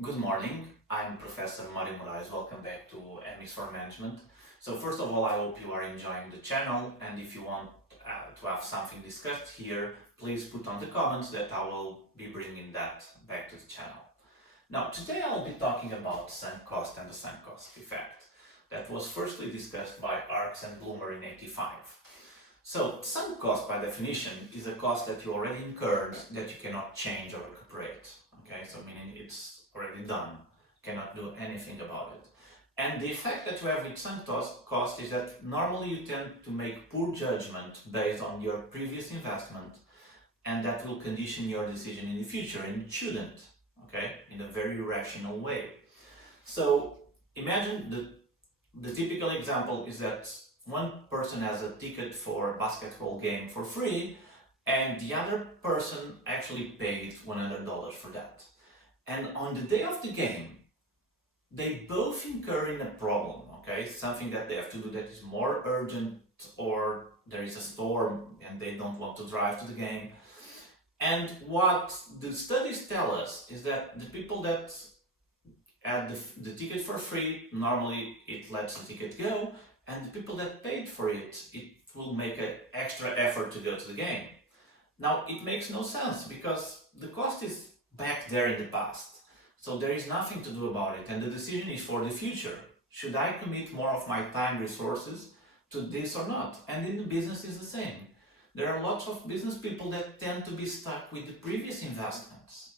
Good morning, I'm Professor Mario Moraes. Welcome back to MIs for Management. So first of all, I hope you are enjoying the channel, and if you want to have something discussed here, please put on the comments that I will be bringing that back to the channel. Now, today I'll be talking about sunk cost and the sunk cost effect. That was firstly discussed by Arkes and Blumer in 85. So, sunk cost by definition is a cost that you already incurred that you cannot change or recuperate. Okay, so meaning it's already done, cannot do anything about it. And the effect that you have with sunk cost is that normally you tend to make poor judgment based on your previous investment, and that will condition your decision in the future, and it shouldn't, okay, in a very rational way. So imagine the typical example is that one person has a ticket for a basketball game for free, and the other person actually paid $100 for that. And on the day of the game, they both incur in a problem, okay? Something that they have to do that is more urgent, or there is a storm and they don't want to drive to the game. And what the studies tell us is that the people that had the ticket for free, normally it lets the ticket go, and the people that paid for it, it will make an extra effort to go to the game. Now, it makes no sense because the cost is back there in the past. So there is nothing to do about it, and the decision is for the future. Should I commit more of my time resources to this or not? And in the business is the same. There are lots of business people that tend to be stuck with the previous investments,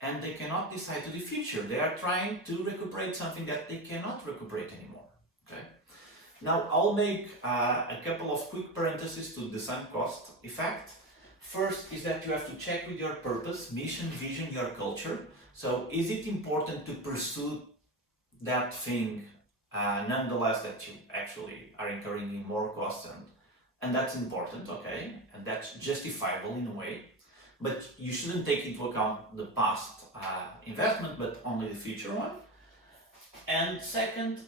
and they cannot decide to the future. They are trying to recuperate something that they cannot recuperate anymore. Okay. Now I'll make a couple of quick parentheses to the sunk cost effect. First is that you have to check with your purpose, mission, vision, your culture. So is it important to pursue that thing nonetheless that you actually are incurring in more costs, and that's important, okay, and that's justifiable in a way, but you shouldn't take into account the past investment but only the future one. And second,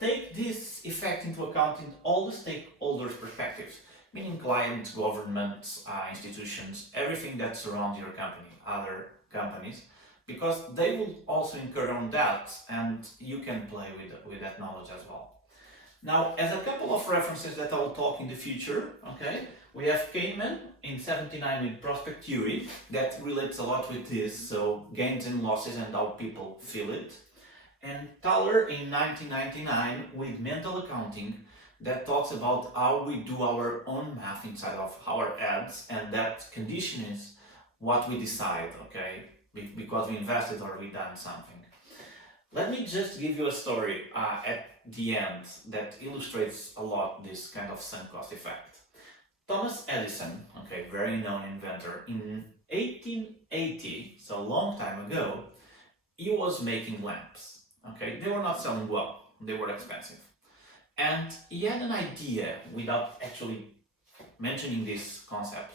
take this effect into account in all the stakeholders' perspectives, meaning clients, governments, institutions, everything that surrounds your company, other companies, because they will also incur on that, and you can play with that knowledge as well. Now, as a couple of references that I will talk in the future, okay, we have Kahneman in 79 with prospect theory that relates a lot with this, so gains and losses and how people feel it. And Thaler in 1999 with mental accounting that talks about how we do our own math inside of our heads, and that conditions what we decide, okay, because we invested or we done something. Let me just give you a story at the end that illustrates a lot this kind of sunk cost effect. Thomas Edison, okay, very known inventor, in 1880, so a long time ago, he was making lamps. Okay, they were not selling well, they were expensive. And he had an idea, without actually mentioning this concept,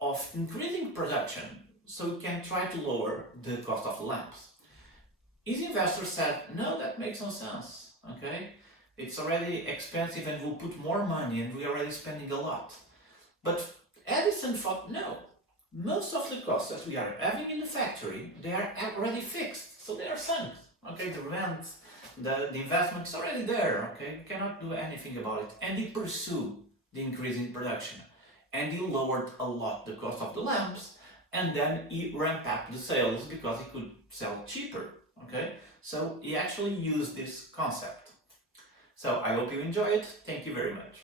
of increasing production so he can try to lower the cost of the lamps. His investors said, no, that makes no sense, okay? It's already expensive and we'll put more money and we're already spending a lot. But Edison thought, no, most of the costs that we are having in the factory, they are already fixed, so they are sunk. Okay, the rent, the investment is already there, okay, you cannot do anything about it. And he pursued the increase in production, and he lowered a lot the cost of the lamps, and then he ramped up the sales because he could sell cheaper, okay. So he actually used this concept. So I hope you enjoy it. Thank you very much.